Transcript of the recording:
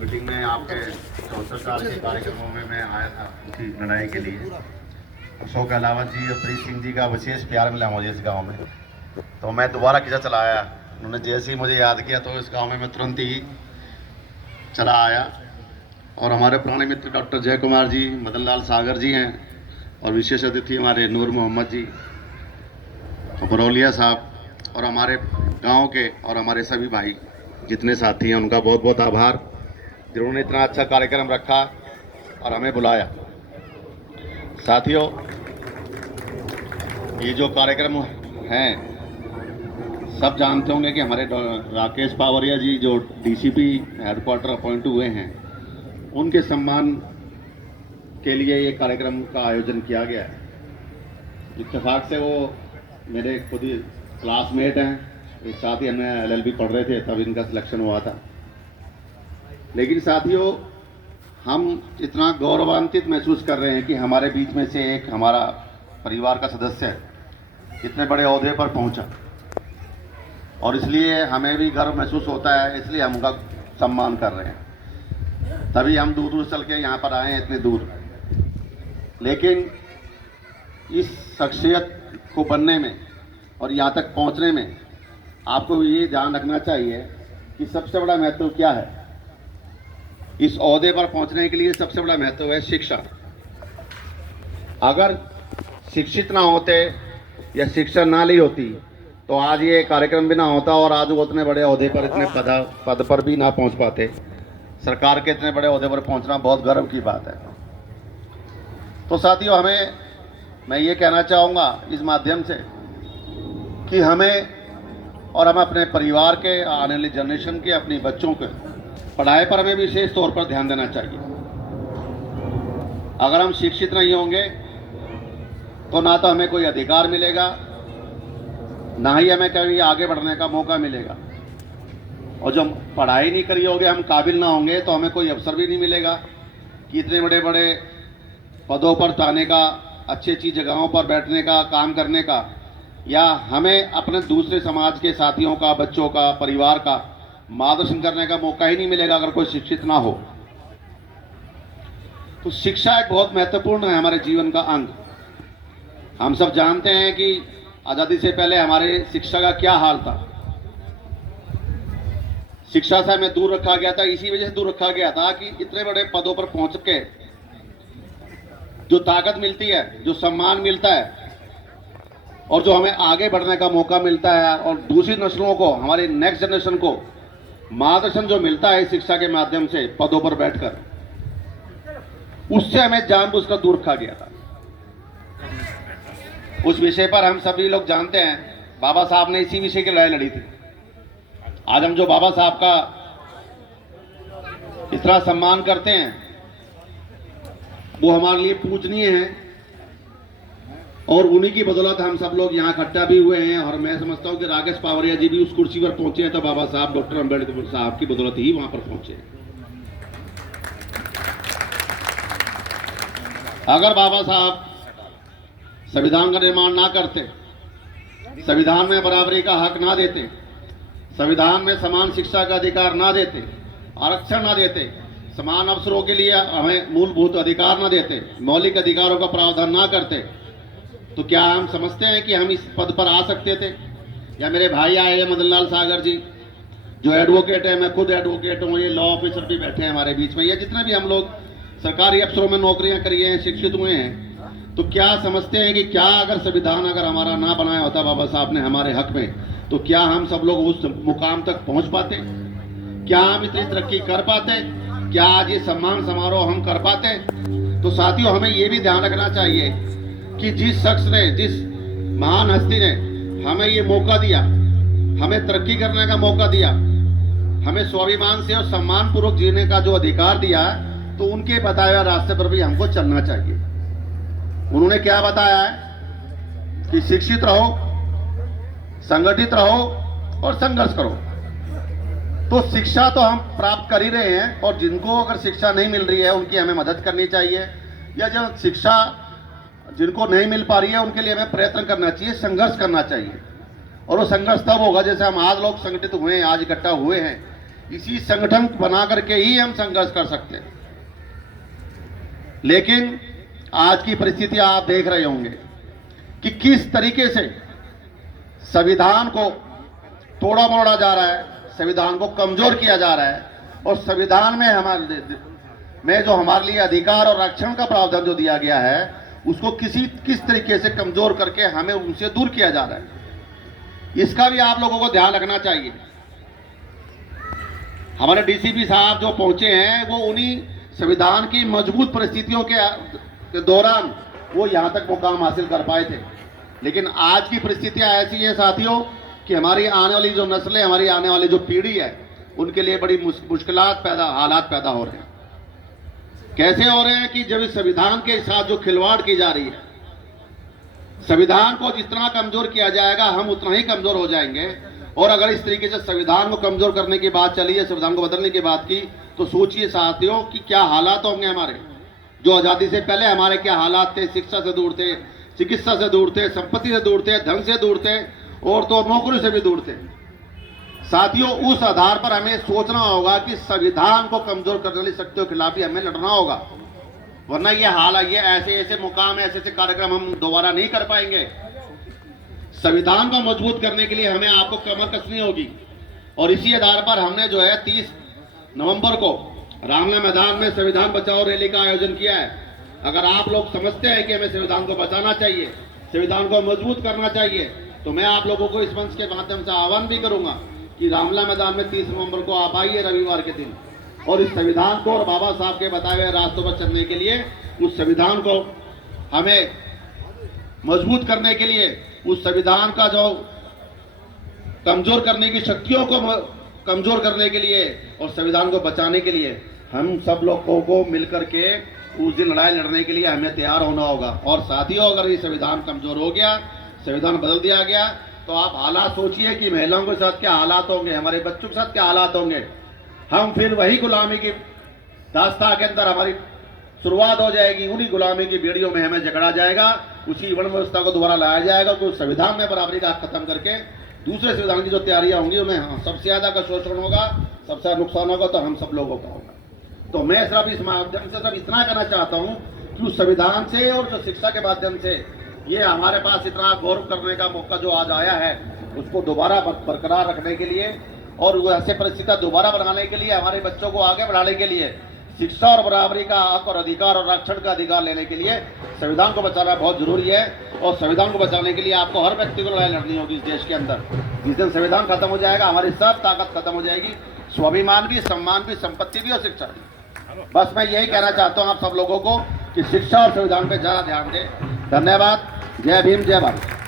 Meeting में आपके 74 साल के कार्यक्रमों में मैं आया था उसी लड़ाई के लिए। अशोक अहलावत जी और प्रीत सिंह जी का विशेष प्यार मिला मुझे इस गांव में, तो मैं दोबारा किसा चला आया। उन्होंने जैसे ही मुझे याद किया तो इस गांव में मैं तुरंत ही चला आया। और हमारे पुराने मित्र डॉक्टर जय कुमार जी, मदन लाल सागर जी हैं, और विशेष अतिथि हमारे नूर मोहम्मद जी, बरौलिया साहब, और हमारे गांव के और हमारे सभी भाई जितने साथी हैं उनका बहुत बहुत आभार, जिन्होंने इतना अच्छा कार्यक्रम रखा और हमें बुलाया। साथियों, ये जो कार्यक्रम हैं सब जानते होंगे कि हमारे राकेश पावरिया जी जो डीसीपी हेडक्वार्टर अपॉइंट हुए हैं, उनके सम्मान के लिए ये कार्यक्रम का आयोजन किया गया है। इत्तेफाक से वो मेरे खुद ही क्लासमेट हैं, एक साथ ही हमने LLB पढ़ रहे थे तब इनका सिलेक्शन हुआ था। लेकिन साथियों, हम इतना गौरवान्वित महसूस कर रहे हैं कि हमारे बीच में से एक हमारा परिवार का सदस्य इतने बड़े ओहदे पर पहुंचा, और इसलिए हमें भी गर्व महसूस होता है, इसलिए हम उनका सम्मान कर रहे हैं। तभी हम दूर दूर चल के यहाँ पर आए हैं, इतने दूर। लेकिन इस शख्सियत को बनने में और यहाँ तक पहुँचने में आपको ये ध्यान रखना चाहिए कि सबसे बड़ा महत्व क्या है। इस ओहदे पर पहुँचने के लिए सबसे बड़ा महत्व है शिक्षा। अगर शिक्षित ना होते या शिक्षा ना ली होती तो आज ये कार्यक्रम भी ना होता, और आज वो इतने बड़े ओहदे पर, इतने पद पर भी ना पहुँच पाते। सरकार के इतने बड़े ओहदे पर पहुँचना बहुत गर्व की बात है। तो साथियों, मैं ये कहना चाहूँगा इस माध्यम से कि हमें और हम अपने परिवार के, आने वाली जनरेशन के, अपने बच्चों के पढ़ाई पर हमें विशेष तौर पर ध्यान देना चाहिए। अगर हम शिक्षित नहीं होंगे तो ना तो हमें कोई अधिकार मिलेगा, ना ही हमें कभी आगे बढ़ने का मौका मिलेगा। और जो पढ़ाई नहीं करी होगी, हम काबिल ना होंगे तो हमें कोई अवसर भी नहीं मिलेगा कि इतने बड़े बड़े पदों पर जाने का, अच्छी अच्छी जगहों पर बैठने का, काम करने का, या हमें अपने दूसरे समाज के साथियों का, बच्चों का, परिवार का मार्गदर्शन करने का मौका ही नहीं मिलेगा अगर कोई शिक्षित ना हो। तो शिक्षा एक बहुत महत्वपूर्ण है हमारे जीवन का अंग। हम सब जानते हैं कि आज़ादी से पहले हमारे शिक्षा का क्या हाल था। शिक्षा से हमें दूर रखा गया था, इसी वजह से दूर रखा गया था कि इतने बड़े पदों पर पहुंच के जो ताकत मिलती है, जो सम्मान मिलता है, और जो हमें आगे बढ़ने का मौका मिलता है, और दूसरी नस्लों को, हमारी नेक्स्ट जनरेशन को मार्गदर्शन जो मिलता है शिक्षा के माध्यम से पदों पर बैठकर, उससे हमें जानबूझकर दूर रखा गया था। उस विषय पर हम सभी लोग जानते हैं, बाबा साहब ने इसी विषय की लड़ाई लड़ी थी। आज हम जो बाबा साहब का इतना सम्मान करते हैं वो हमारे लिए पूजनीय है, और उन्हीं की बदौलत हम सब लोग यहाँ इकट्ठा भी हुए हैं। और मैं समझता हूँ कि राकेश पावरिया जी भी उस कुर्सी पर पहुंचे हैं तो बाबा साहब डॉक्टर अम्बेडकर साहब की बदौलत ही वहां पर पहुंचे। अगर बाबा साहब संविधान का निर्माण ना करते, संविधान में बराबरी का हक ना देते, संविधान में समान शिक्षा का अधिकार ना देते, आरक्षण ना देते, समान अवसरों के लिए हमें मूलभूत अधिकार ना देते, मौलिक अधिकारों का प्रावधान ना करते, तो क्या हम समझते हैं कि हम इस पद पर आ सकते थे? या मेरे भाई आए हैं मदन लाल सागर जी जो एडवोकेट है, मैं खुद एडवोकेट हूँ, ये लॉ ऑफिसर भी बैठे हैं हमारे बीच में, या जितने भी हम लोग सरकारी अफसरों में नौकरियां करी हैं, शिक्षित हुए हैं, तो क्या समझते हैं कि क्या अगर संविधान अगर हमारा ना बनाया होता बाबा साहब ने हमारे हक में, तो क्या हम सब लोग उस मुकाम तक पहुंच पाते? क्या हम इतनी तरक्की कर पाते? क्या आज ये सम्मान समारोह हम कर पाते? तो साथियों, हमें ये भी ध्यान रखना चाहिए कि जिस शख्स ने, जिस महान हस्ती ने हमें ये मौका दिया, हमें तरक्की करने का मौका दिया, हमें स्वाभिमान से और सम्मान पूर्वक जीने का जो अधिकार दिया, तो उनके बताए हुए रास्ते पर भी हमको चलना चाहिए। उन्होंने क्या बताया है कि शिक्षित रहो, संगठित रहो और संघर्ष करो। तो शिक्षा तो हम प्राप्त कर ही रहे हैं, और जिनको अगर शिक्षा नहीं मिल रही है उनकी हमें मदद करनी चाहिए, या जो शिक्षा जिनको नहीं मिल पा रही है उनके लिए हमें प्रयत्न करना चाहिए, संघर्ष करना चाहिए। और वो संघर्ष तब होगा जैसे हम आज लोग संगठित हुए हैं, आज इकट्ठा हुए हैं, इसी संगठन बना करके ही हम संघर्ष कर सकते हैं। लेकिन आज की परिस्थिति आप देख रहे होंगे कि किस तरीके से संविधान को तोड़ा मोड़ा जा रहा है, संविधान को कमजोर किया जा रहा है, और संविधान में जो हमारे लिए अधिकार और रक्षण का प्रावधान जो दिया गया है उसको किस तरीके से कमजोर करके हमें उनसे दूर किया जा रहा है। इसका भी आप लोगों को ध्यान रखना चाहिए। हमारे डीसीपी साहब जो पहुंचे हैं वो उन्हीं संविधान की मजबूत परिस्थितियों के दौरान वो यहां तक मुकाम हासिल कर पाए थे। लेकिन आज की परिस्थितियां ऐसी हैं साथियों कि हमारी आने वाली जो नस्लें, हमारी आने वाली जो पीढ़ी है, उनके लिए बड़ी हालात पैदा हो रहे हैं। कैसे हो रहे हैं कि जब इस संविधान के साथ जो खिलवाड़ की जा रही है, संविधान को जितना कमजोर किया जाएगा हम उतना ही कमजोर हो जाएंगे। और अगर इस तरीके से संविधान को कमजोर करने की बात चली है, संविधान को बदलने की बात की, तो सोचिए साथियों कि क्या हालात होंगे हमारे। जो आजादी से पहले हमारे क्या हालात थे, शिक्षा से दूर थे, चिकित्सा से दूर थे, संपत्ति से दूर थे, धन से दूर थे, और तो नौकरी से भी दूर थे। साथियों, उस आधार पर हमें सोचना होगा कि संविधान को कमजोर करने वाली शक्तियों के खिलाफ ही हमें लड़ना होगा, वरना ये हाल है, ये ऐसे मुकाम, ऐसे कार्यक्रम हम दोबारा नहीं कर पाएंगे। संविधान को मजबूत करने के लिए हमें आपको कमर कसनी होगी। और इसी आधार पर हमने जो है 30 नवंबर को रामला मैदान में संविधान बचाओ रैली का आयोजन किया है। अगर आप लोग समझते हैं कि हमें संविधान को बचाना चाहिए, संविधान को मजबूत करना चाहिए, तो मैं आप लोगों को इस मंच के माध्यम से आह्वान भी करूंगा कि रामला मैदान में 30 नवंबर को आप आइए रविवार के दिन, और इस संविधान को और बाबा साहब के बताए हुए रास्तों पर चलने के लिए, उस संविधान को हमें मजबूत करने के लिए, उस संविधान का जो कमजोर करने की शक्तियों को कमजोर करने के लिए और संविधान को बचाने के लिए हम सब लोगों को मिलकर के उस दिन लड़ाई लड़ने के लिए हमें तैयार होना होगा। और साथियों, अगर ये संविधान कमजोर हो गया, संविधान बदल दिया गया, तो आप हालात सोचिए कि महिलाओं के साथ क्या हालात होंगे, हमारे बच्चों के साथ क्या हालात होंगे। हम फिर वही गुलामी की दास्तां के अंदर हमारी शुरुआत हो जाएगी, उन्हीं गुलामी की बेड़ियों में हमें जकड़ा जाएगा, उसी वर्ण व्यवस्था को दोबारा लाया जाएगा। तो संविधान में बराबरी का हक खत्म करके दूसरे संविधान की जो तैयारियां होंगी उनमें सबसे ज्यादा का शोषण होगा, सबसे ज्यादा नुकसान होगा, तो हम सब लोगों का होगा। तो मैं सिर्फ इस माध्यम से सिर्फ इतना कहना चाहता हूं कि उस संविधान से और जो शिक्षा के माध्यम से ये हमारे पास इतना गौरव करने का मौका जो आज आया है, उसको दोबारा बरकरार रखने के लिए और ऐसे परिस्थितियां दोबारा बनाने के लिए, हमारे बच्चों को आगे बढ़ाने के लिए, शिक्षा और बराबरी का हक और अधिकार और रक्षण का अधिकार लेने के लिए संविधान को बचाना बहुत जरूरी है। और संविधान को बचाने के लिए आपको हर व्यक्ति को लड़ाई लड़नी होगी इस देश के अंदर। जिस दिन संविधान खत्म हो जाएगा, हमारी सब ताकत खत्म हो जाएगी, स्वाभिमान भी, सम्मान भी, संपत्ति भी और शिक्षा भी। बस मैं यही कहना चाहता हूँ आप सब लोगों को कि शिक्षा और संविधान पे ज्यादा ध्यान दें। धन्यवाद। जय भीम, जय भारत।